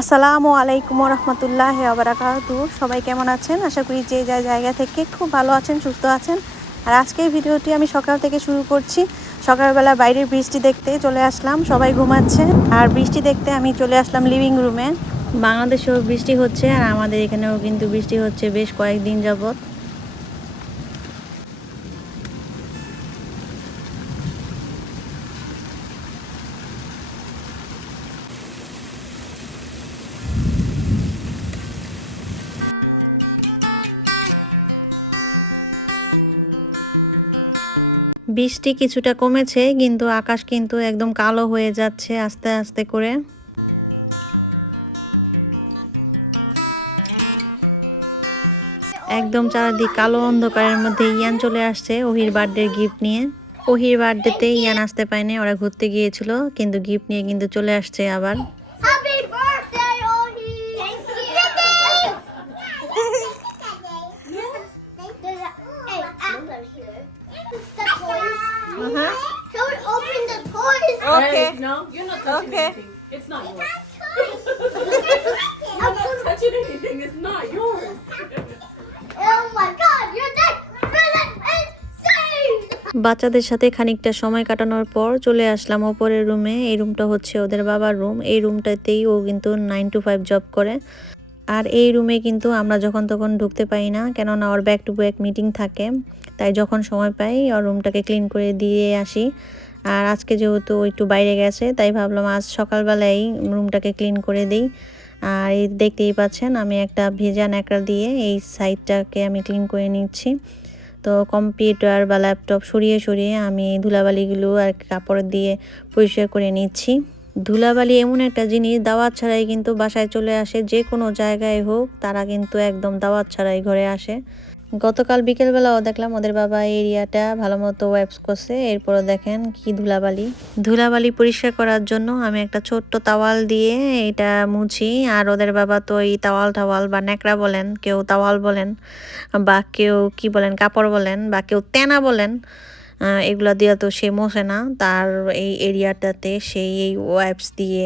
আসসালামু আলাইকুম রহমতুল্লাহ আবরাকাতু সবাই কেমন আছেন? আশা করি যে যা জায়গা থেকে খুব ভালো আছেন, সুস্থ আছেন। আর আজকের ভিডিওটি আমি সকাল থেকে শুরু করছি। সকালবেলা বাইরের বৃষ্টি দেখতে চলে আসলাম, সবাই ঘুমাচ্ছে। আর বৃষ্টি দেখতে আমি চলে আসলাম লিভিং রুমে বাংলাদেশেও বৃষ্টি হচ্ছে আর আমাদের এখানেও কিন্তু বৃষ্টি হচ্ছে বেশ কয়েকদিন যাবত বৃষ্টি কিছুটা কমেছে, কিন্তু আকাশ কিন্তু একদম কালো হয়ে যাচ্ছে আস্তে আস্তে করে। একদম চারিদিক কালো অন্ধকারের মধ্যে ইয়ান চলে আসছে ওহির বার্থডে গিফট নিয়ে। ওহির বার্থডেতে ইয়ান আসতে পায়নি ওরা ঘুরতে গিয়েছিল, কিন্তু গিফট নিয়ে কিন্তু চলে আসছে আবার। Okay. anything. It's not yours. You're not touching anything. It's not yours. oh my god, you're insane! বাচ্চাদের সাথে খানিকটা সময় কাটানোর পর চলে আসলাম ওপরের রুমে এই রুমটা হচ্ছে ওদের বাবার রুম এই রুমটাতেই ও কিন্তু নাইন টু ফাইভ জব করে আর এই রুমে কিন্তু আমরা যখন তখন ঢুকতে পাই না কেননা ওর ব্যাক টু ব্যাক মিটিং থাকে তাই যখন সময় পাই ওর রুমটাকে ক্লিন করে দিয়ে আসি আর আজকে যেহেতু একটু বাইরে গেছে, তাই ভাবলাম আজ সকালবেলায় রুমটাকে ক্লিন করে দিই। আর এই দেখতেই পাচ্ছেন আমি একটা ভেজা ন্যাকড়া দিয়ে এই সাইডটাকে আমি ক্লিন করে নিচ্ছি। তো কম্পিউটার বা ল্যাপটপ সরিয়ে সরিয়ে আমি ধুলাবালিগুলো আর কাপড় দিয়ে পরিষ্কার করে নিচ্ছি। ধুলাবালি এমন একটা জিনিস, দাওয়াত ছাড়াই কিন্তু বাসায় চলে আসে, যে কোনো জায়গায় হোক, তারা কিন্তু একদম দাওয়াত ছাড়াই ঘরে আসে। গতকাল বিকেলবেলাও দেখলাম ওদের বাবা এরিয়াটা ভালো মতো ওয়েবস করছে। এরপরও দেখেন কি ধুলাবালি। ধুলাবালি পরিষ্কার করার জন্য আমি একটা ছোট্ট তাওয়াল দিয়ে এটা মুছি। আর ওদের বাবা তো এই তাওয়াল টাওয়াল বা ন্যাকড়া বলেন, কেউ তাওয়াল বলেন, বা কেউ কি বলেন, কাপড় বলেন, বা কেউ তেনা বলেন এগুলো দিয়ে তো সে মোছে না। তার এই এরিয়াটাতে সেই এই ওয়াইপস দিয়ে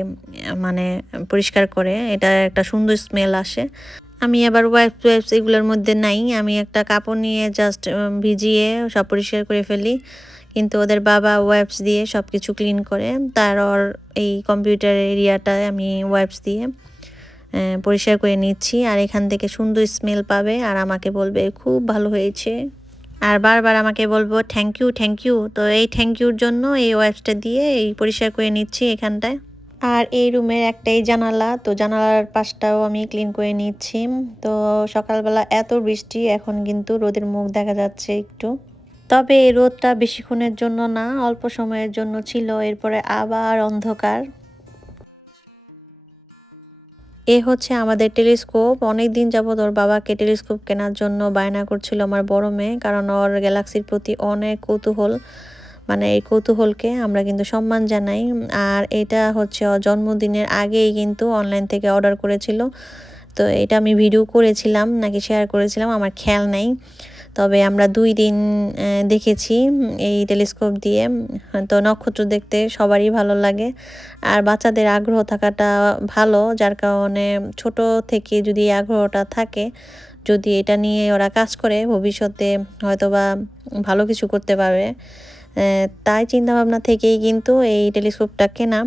মানে পরিষ্কার করে। এটা একটা সুন্দর স্মেল আসে। আমি আবার ওয়াইপস ওয়াইপস এগুলোর মধ্যে নাই। আমি একটা কাপড় নিয়ে জাস্ট ভিজিয়ে সব পরিষ্কার করে ফেলি। কিন্তু ওদের বাবা ওয়াইপস দিয়ে সব কিছু ক্লিন করে, তার ওর এই কম্পিউটার এরিয়াটায় আমি ওয়াইপস দিয়ে পরিষ্কার করে নিচ্ছি। আর এখান থেকে সুন্দর স্মেল পাবে আর আমাকে বলবে, খুব ভালো হয়েছে। আর বারবার আমাকে বলব থ্যাংক ইউ থ্যাংক ইউ তো এই থ্যাংক ইউর জন্য এই ওয়াইপসটা দিয়ে এই পরিষ্কার করে নিচ্ছি এখানটায়। আর এই রুমের একটাই জানালা, তো জানালার পাশটাও আমি ক্লিন করে নিচ্ছি। তো সকালবেলা এত বৃষ্টি, এখন কিন্তু রোদের মুখ দেখা যাচ্ছে একটু। তবে এই রোদটা বেশিক্ষণের জন্য না, অল্প সময়ের জন্য ছিল, এরপরে আবার অন্ধকার। এ হচ্ছে আমাদের টেলিস্কোপ। অনেক দিন যাবৎ ওর বাবাকে টেলিস্কোপ কেনার জন্য বায়না করছিল আমার বড় মেয়ে, কারণ ওর গ্যালাক্সির প্রতি অনেক কৌতূহল। মানে এই কৌতূহলকে আমরা কিন্তু সম্মান জানাই। আর এটা হচ্ছে জন্মদিনের আগেই কিন্তু অনলাইন থেকে অর্ডার করেছিল। তো এটা আমি ভিডিও করেছিলাম, নাকি শেয়ার করেছিলাম, আমার খেয়াল নাই। তবে আমরা দুই দিন দেখেছি এই টেলিস্কোপ দিয়ে। তো নক্ষত্র দেখতে সবারই ভালো লাগে। আর বাচ্চাদের আগ্রহ থাকাটা ভালো, যার কারণে ছোট থেকে যদি আগ্রহটা থাকে, যদি এটা নিয়ে ওরা কাজ করে, ভবিষ্যতে হয়তোবা ভালো কিছু করতে পারবে। তাই চিন্তাভাবনা থেকেই কিন্তু এই টেলিস্কোপটা কেনা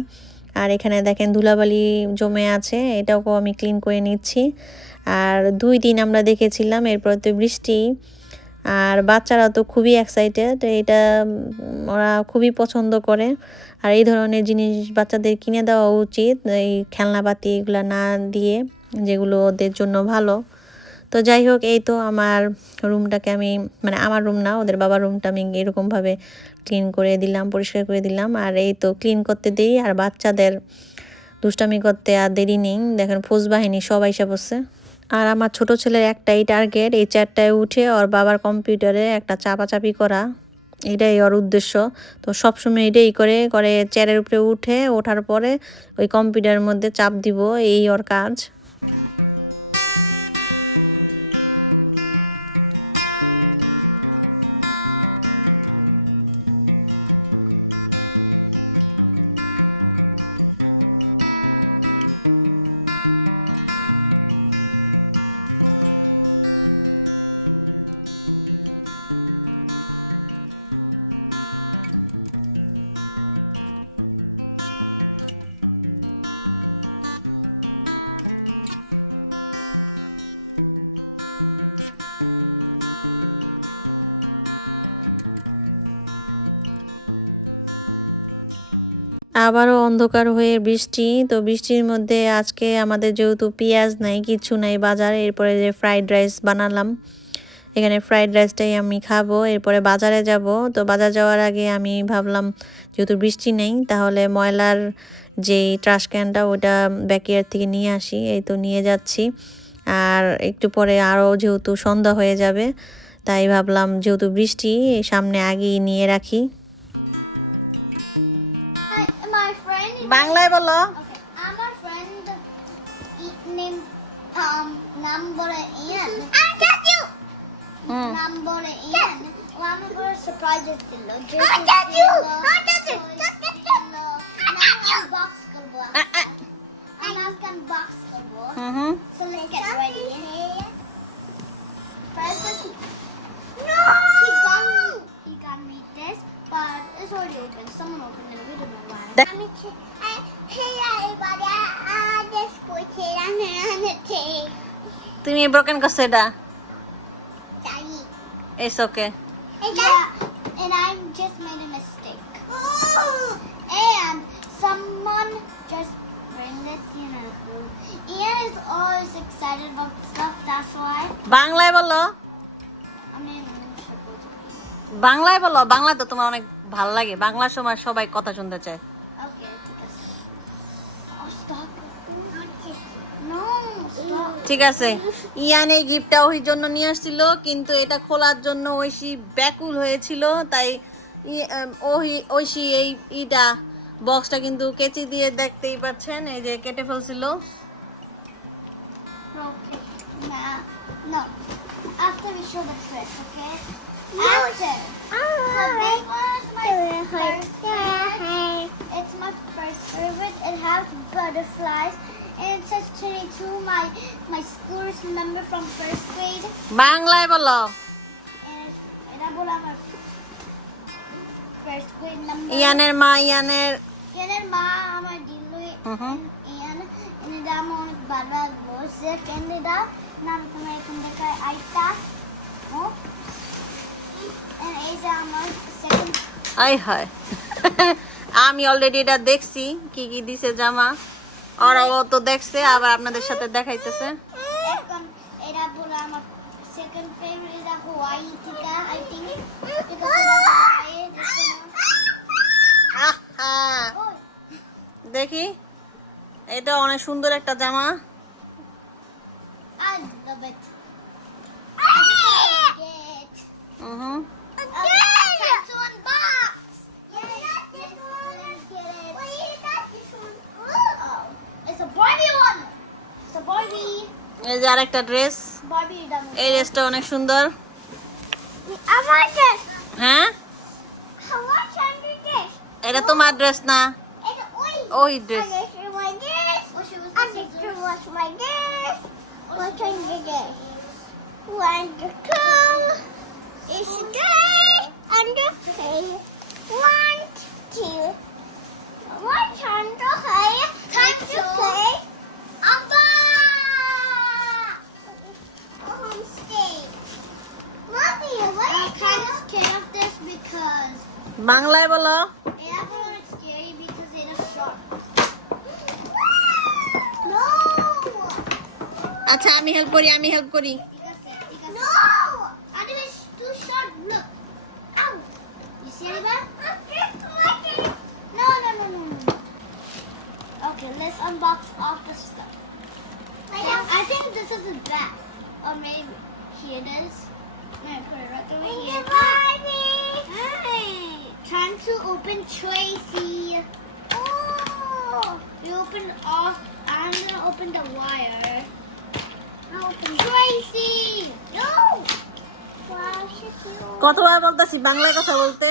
আর এখানে দেখেন ধুলাবালি জমে আছে এটাও আমি ক্লিন করে নিচ্ছি। আর দুই দিন আমরা দেখেছিলাম, এরপর তো বৃষ্টি। আর বাচ্চারা তো খুবই এক্সাইটেড এটা ওরা খুবই পছন্দ করে। আর এই ধরনের জিনিস বাচ্চাদের কিনে দেওয়া উচিত, এই খেলনাপাতি এগুলো না দিয়ে, যেগুলো ওদের জন্য ভালো। তো যাই হোক এই তো আমার রুমটাকে আমি মানে আমার রুম না, ওদের বাবার রুমটা আমি এরকমভাবে ক্লিন করে দিলাম, পরিষ্কার করে দিলাম। আর এই তো ক্লিন করতে দেরি, আর বাচ্চাদের দুষ্টামি করতে আর দেরি নেই। দেখেন, ফৌজ বাহিনী সবাই এসে বসছে আর আমার ছোট ছেলের একটাই টার্গেট এই চারটায় উঠে ওর বাবার কম্পিউটারে একটা চাপাচাপি করা। এটাই ওর উদ্দেশ্য। তো সবসময় এটাই করে করে চেয়ারের উপরে উঠে, ওঠার পরে ওই কম্পিউটারের মধ্যে চাপ দিব, এই ওর কাজ। আবারও অন্ধকার হয়ে বৃষ্টি। তো বৃষ্টির মধ্যে আজকে আমাদের যেহেতু পেঁয়াজ নাই, কিছু নাই বাজারে, এরপরে যে ফ্রাইড রাইস বানালাম, এখানে ফ্রাইড রাইসটাই আমি খাব। এরপরে বাজারে যাব। তো বাজার যাওয়ার আগে আমি ভাবলাম, যেহেতু বৃষ্টি নেই, তাহলে ময়লার যেই ট্রাশ ক্যানটা ওটা ব্যাকিয়ার থেকে নিয়ে আসি। এই তো নিয়ে যাচ্ছি। আর একটু পরে আরও যেহেতু সন্ধ্যা হয়ে যাবে, তাই ভাবলাম, যেহেতু বৃষ্টি সামনে আগেই নিয়ে রাখি। my friend. বাংলায় বলো Okay, I'm a friend e- named um number Ian. I got you. Hmm Number Ian. Well, I'm gonna surprise it to look. I got you. I got you. Just get you. I'm box করবো আ, আ। I'm asking box করবো. হুম হুম So let's get ready. তুমি broken করছ এটা. It's okay Yeah, and I just made a mistake. And someone just bring you know. Ian is always excited about stuff, that's why. বাংলায় বলো. বাংলায় বলো বাংলা তো তোমার অনেক ভালো লাগে বাংলার সময় সবাই কথা শুনতে চায় ঠিক আছে। ইয়ানে গিফটটা ওই জন্য নিয়ে আসছিল কিন্তু এটা খোলার জন্য ঐশি ব্যাকুল হয়েছিল তাই ওই ঐশি এই ইটা বক্সটা কিন্তু কেচি দিয়ে দেখতেই পাচ্ছেন এই যে কেটে ফেলছিল। And it says 22, my my school's number from first grade. বাংলায় বলো। And I bought first grade number. ইয়ানের মা ইয়ানের ইয়ানের মা আমার দিল্লি। ইয়ান এটা আমার অনেক ভালো লাগল। সেকেন্ড নাম তোমার এখান থেকে আইটা ও। এই যে আমার সেকেন্ড আই হয়। আমি অলরেডি এটা দেখছি। কি কি দিছে জামা? ওরাও তো দেখছে আবার আপনাদের সাথে দেখাইতেছে। এখন এটা বলে আমার সেকেন্ড ফেভারিট এটা হাওয়াই থেকে আই থিংক এটা হাওয়াই আহা! দেখি। এটা অনেক সুন্দর একটা জামা. I get. Hmm Okay, time to unbox. Yeah, I got this one. Let's get it. Well, you got this one. Oh, it's a Barbie one. It's a Barbie. যে আরেকটা ড্রেস এই ড্রেসটা অনেক সুন্দর. হ্যাঁ. এটা তোমার ড্রেস না ওই dress? One here? One, two. One time to play. sharp. No! আচ্ছা আমি হেল্প করি আমি হেল্প করি No! Adam is too short. Look. Ow! You see anybody? No, no, no, no, no. Okay, let's unbox all the stuff. I think this is a bat. Or maybe here it is. No, put it right over here. Hi! Time to open Tracy. Oh! We open off. I'm gonna open the wire. I'll open Tracy! No! Wow, shit, you. কতবার বলতেছি বাংলায় কথা বলতে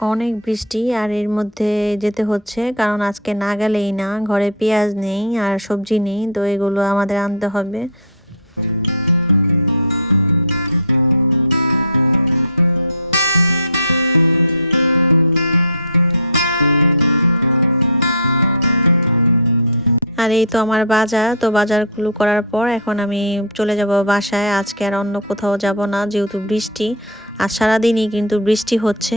অনেক বৃষ্টি আর এর মধ্যে যেতে হচ্ছে, কারণ আজকে না গেলেই না। ঘরে পেঁয়াজ নেই আর সবজি নেই, তো এগুলো আমাদের আনতে হবে। আর এই তো আমার বাজার, তো বাজারগুলো করার পর এখন আমি চলে যাব বাসায়। আজকে আর অন্য কোথাও যাব না, যেহেতু বৃষ্টি। আর সারাদিনই কিন্তু বৃষ্টি হচ্ছে।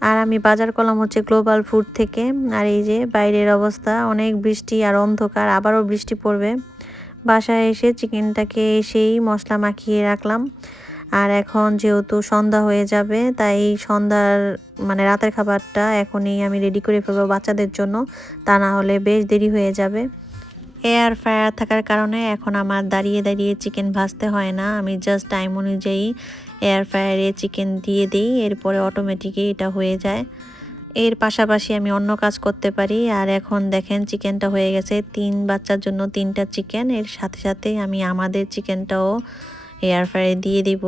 আর আমি বাজার করলাম হচ্ছে গ্লোবাল ফুড থেকে। আর এই যে বাইরের অবস্থা, অনেক বৃষ্টি আর অন্ধকার, আবারও বৃষ্টি পড়বে। বাসায় এসে চিকেনটাকে এসেই মশলা মাখিয়ে রাখলাম। আর এখন যেহেতু সন্ধ্যা হয়ে যাবে, তাই সন্ধ্যার মানে রাতের খাবারটা এখনই আমি রেডি করে ফেলব বাচ্চাদের জন্য। তা না হলে বেশ দেরি হয়ে যাবে। এয়ার ফ্রায়ার থাকার কারণে এখন আমার দাঁড়িয়ে দাঁড়িয়ে চিকেন ভাজতে হয় না। আমি জাস্ট টাইম অনুযায়ী এয়ার ফ্রায়ারে চিকেন দিয়ে দিই, এরপরে অটোমেটিকই এটা হয়ে যায়। এর পাশাপাশি আমি অন্য কাজ করতে পারি, আর এখন দেখেন চিকেনটা হয়ে গেছে, তিন বাচ্চার জন্য তিনটা চিকেন এর সাথে সাথে আমি আমাদের চিকেনটাও এয়ার ফ্রায়ারে দিয়ে দিব।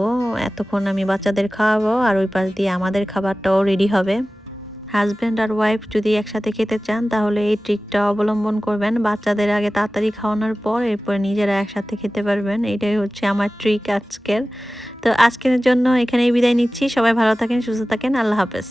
এতক্ষণ আমি বাচ্চাদের খাওয়াবো, আর ওই পাশ দিয়ে আমাদের খাবারটাও রেডি হবে। হাজব্যান্ড আর ওয়াইফ যদি একসাথে খেতে চান, তাহলে এই ট্রিকটা অবলম্বন করবেন। বাচ্চাদের আগে তাড়াতাড়ি খাওয়ানোর পর এরপরে নিজেরা একসাথে খেতে পারবেন। এটাই হচ্ছে আমার ট্রিক আজকের। তো আজকের জন্য এখানেই বিদায় নিচ্ছি। সবাই ভালো থাকেন, সুস্থ থাকেন। আল্লাহ হাফেজ।